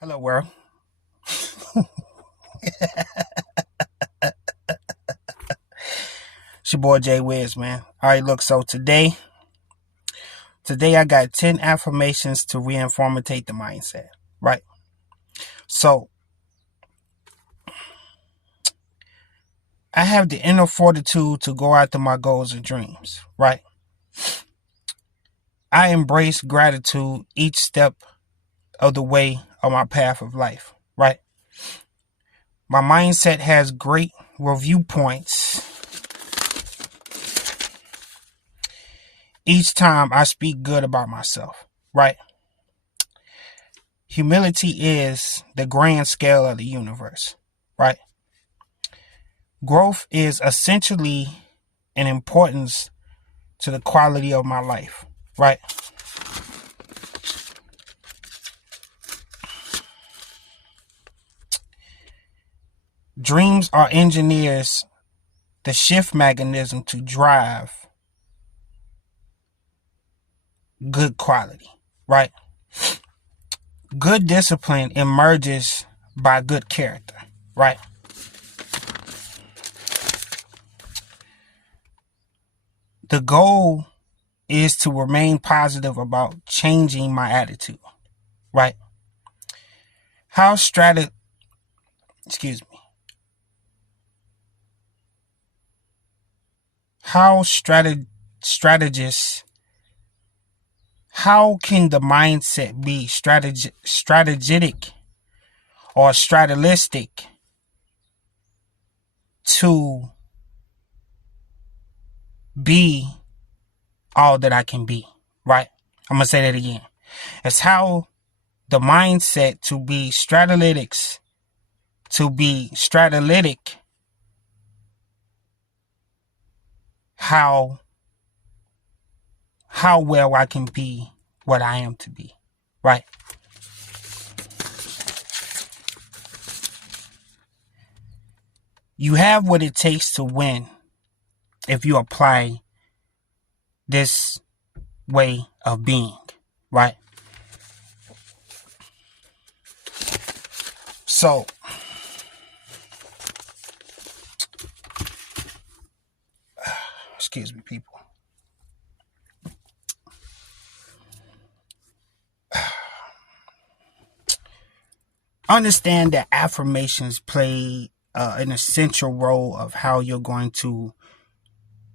Hello, world. It's your boy Jay Wiz, man. All right, look. So today I got 10 affirmations to reinformate the mindset. Right. So I have the inner fortitude to go after my goals and dreams. Right. I embrace gratitude each step of the way of my path of life. Right. My mindset has great review points each time I speak good about myself. Right. Humility is the grand scale of the universe. Right. Growth is essentially an importance to the quality of my life. Right. Dreams are engineers, the shift mechanism to drive good quality. Right. Good discipline emerges by good character. Right. The goal is to remain positive about changing my attitude. Right. How strate excuse me. How strategists how can the mindset be strategic or strategistic to be all that I can be? Right. I'm going to say that again. It's how the mindset to be strategic, how well I can be what I am to be. Right. You have what it takes to win if you apply this way of being. Right. So excuse me, people. Understand that affirmations play an essential role of how you're going to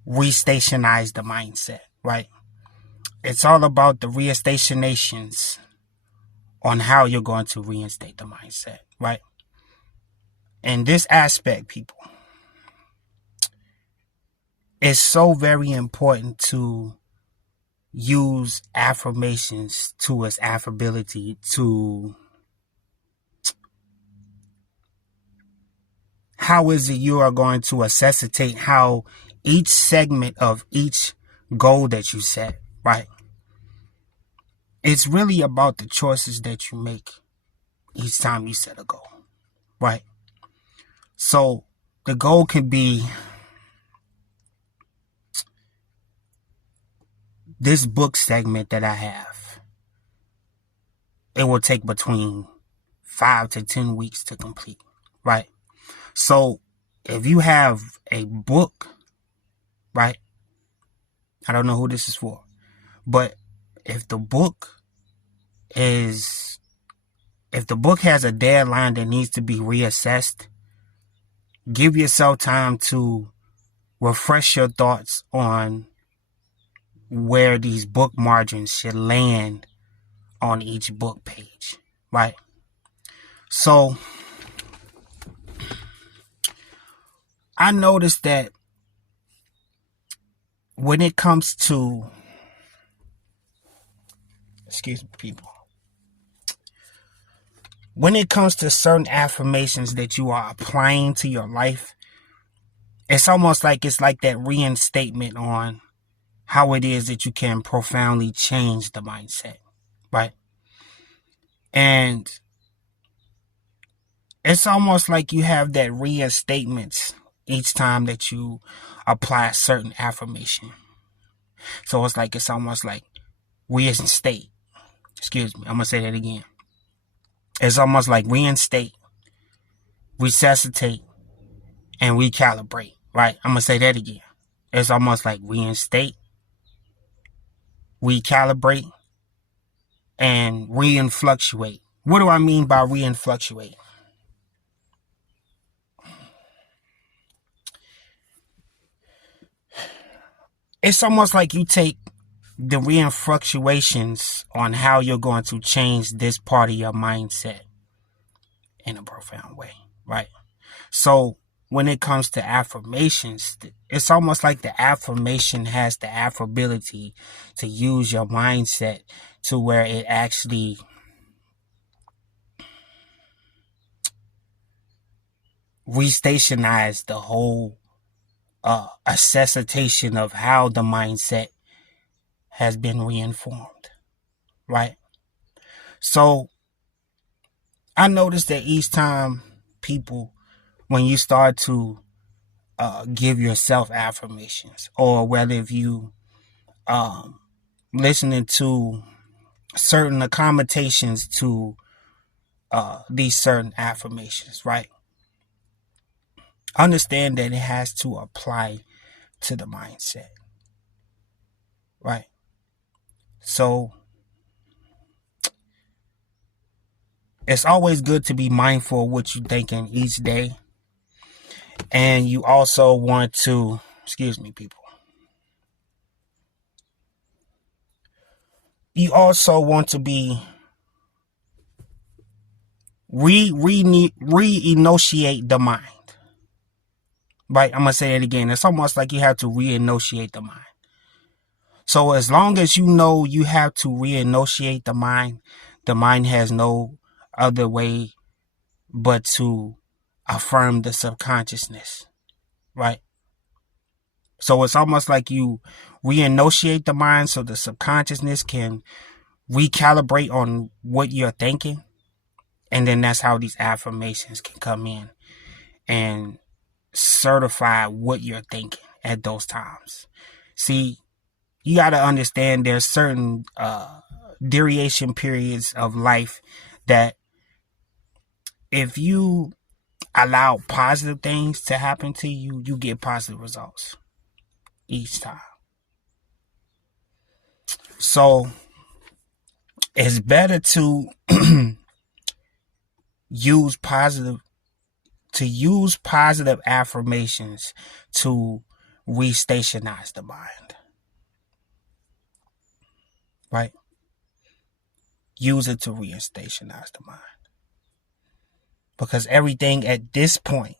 restationize the mindset, right? It's all about the restationations on how you're going to reinstate the mindset, right? In this aspect, people, it's so very important to use affirmations to its affability to how is it you are going to necessitate how each segment of each goal that you set, right? It's really about the choices that you make each time you set a goal, right? So the goal can be this book segment that I have. It will take between 5 to 10 weeks to complete, right? So if you have a book, right? I don't know who this is for, but if the book has a deadline that needs to be reassessed, give yourself time to refresh your thoughts on where these book margins should land on each book page, right? So I noticed that when it comes to, excuse me, people, when it comes to certain affirmations that you are applying to your life, it's almost like it's like that reinstatement on how it is that you can profoundly change the mindset, right? And it's almost like you have that reinstatement each time that you apply a certain affirmation. So it's almost like reinstate. Excuse me, I'm going to say that again. It's almost like reinstate, resuscitate, and recalibrate, right? I'm going to say that again. It's almost like reinstate, recalibrate, and reinfluctuate. What do I mean by reinfluctuate? It's almost like you take the reinfluctuations on how you're going to change this part of your mindset in a profound way, right? So when it comes to affirmations, it's almost like the affirmation has the affability to use your mindset to where it actually restationizes the whole accessitation of how the mindset has been reinformed, right? So I noticed that each time people, when you start to give yourself affirmations, or whether if you um, listening to certain accommodations to these certain affirmations, right? Understand that it has to apply to the mindset, right? So it's always good to be mindful of what you're thinking each day. And you also want to, excuse me, people. You also want to be re-initiate the mind. Right? I'm going to say it again. It's almost like you have to re-initiate the mind. So as long as you know you have to re-initiate the mind has no other way but to affirm the subconsciousness, right? So it's almost like you re-initiate the mind so the subconsciousness can recalibrate on what you're thinking. And then that's how these affirmations can come in and certify what you're thinking at those times. See, you got to understand there's certain duration periods of life that if you allow positive things to happen to you, you get positive results each time. So it's better to use positive affirmations to restationize the mind, right? Use it to restationize the mind, because everything at this point,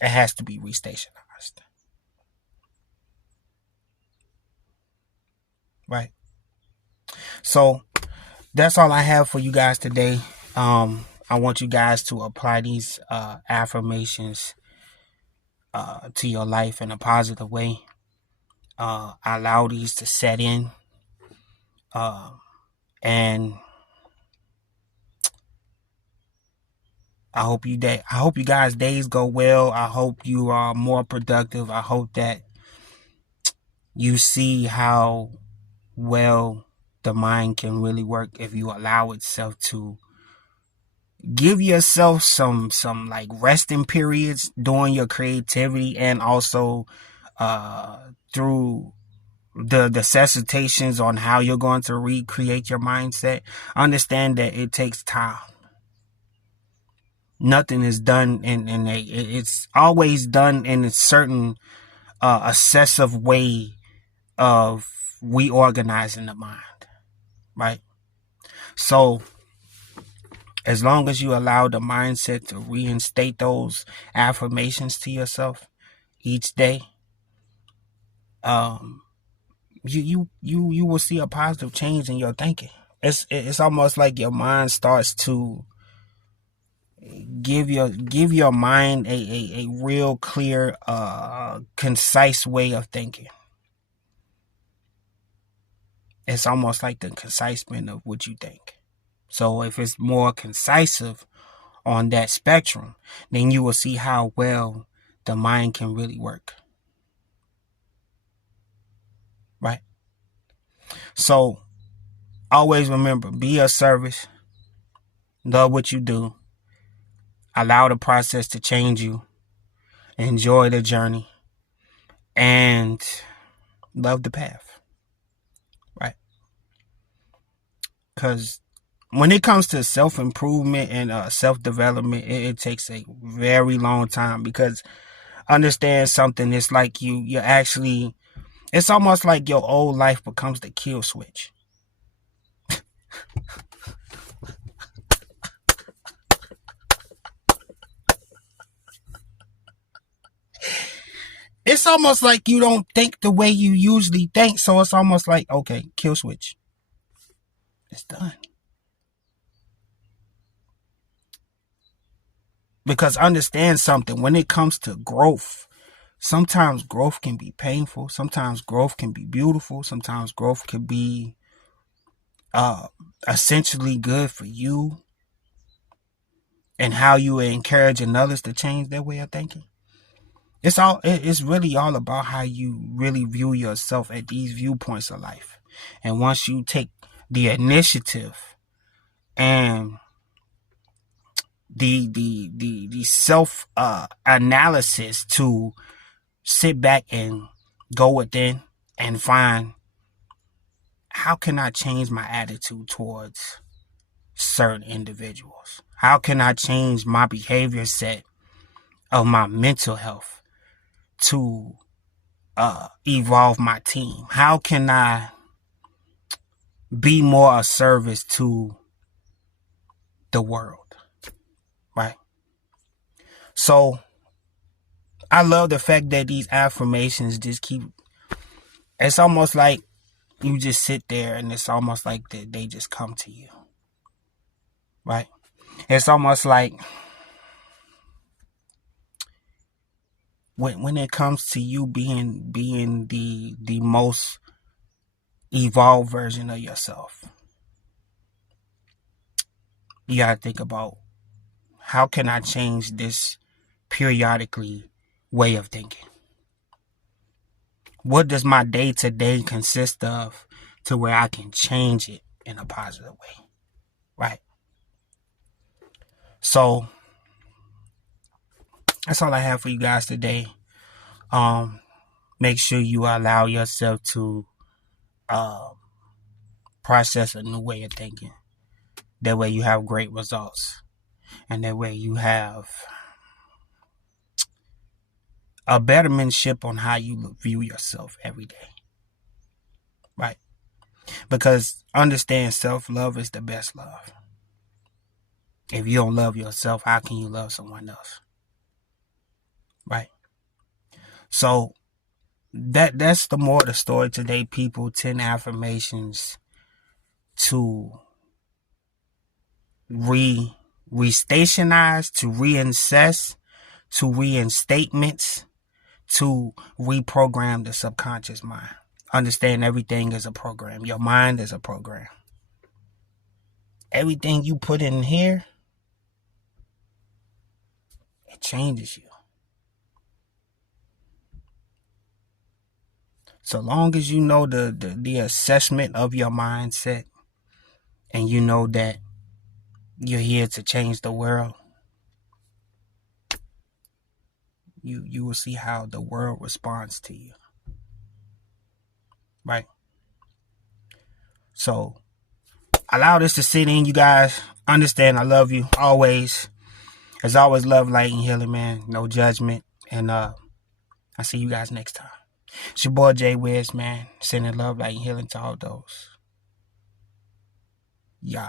it has to be restationized, right? So that's all I have for you guys today. I want you guys to apply these affirmations to your life in a positive way. Allow these to set in, and I hope you guys' days go well. I hope you are more productive. I hope that you see how well the mind can really work if you allow itself to give yourself some like resting periods during your creativity, and also through the necessitations on how you're going to recreate your mindset. Understand that it takes time. Nothing is done it's always done in a certain obsessive way of reorganizing the mind, right? So as long as you allow the mindset to reinstate those affirmations to yourself each day, you will see a positive change in your thinking. It's almost like your mind starts to give your mind a real clear, concise way of thinking. It's almost like the concisement of what you think. So if it's more concisive on that spectrum, then you will see how well the mind can really work. Right? So always remember, be of service, Love what you do. Allow the process to change you. Enjoy the journey. And love the path. Right? Because when it comes to self-improvement and self-development, it takes a very long time. Because understand something, it's like you're actually, it's almost like your old life becomes the kill switch. It's almost like you don't think the way you usually think. So it's almost like, okay, kill switch. It's done. Because understand something, when it comes to growth, sometimes growth can be painful. Sometimes growth can be beautiful. Sometimes growth can be essentially good for you and how you are encouraging others to change their way of thinking. It's really all about how you really view yourself at these viewpoints of life. And once you take the initiative and the self analysis to sit back and go within and find, how can I change my attitude towards certain individuals? How can I change my behavior set of my mental health to evolve my team? How can I be more of service to the world? Right? So I love the fact that these affirmations just keep, it's almost like you just sit there and it's almost like they just come to you. Right? It's almost like when it comes to you being the most evolved version of yourself, you gotta think about, how can I change this periodically way of thinking? What does my day-to-day consist of to where I can change it in a positive way? Right? So that's all I have for you guys today. Make sure you allow yourself to process a new way of thinking. That way you have great results. And that way you have a bettermentship on how you view yourself every day. Right? Because understand, self-love is the best love. If you don't love yourself, how can you love someone else? Right? So that's the moral of the story today, people. 10 affirmations to restationize, to reinsess, to reinstatements, to reprogram the subconscious mind. Understand, everything is a program. Your mind is a program. Everything you put in here, it changes you. So long as you know the assessment of your mindset, and you know that you're here to change the world, you will see how the world responds to you. Right? So allow this to sit in, you guys. Understand, I love you always. As always, love, light, and healing, man. No judgment. And I'll see you guys next time. It's your boy Jay Wiz, man. Sending love, light, and healing to all those. Yeah.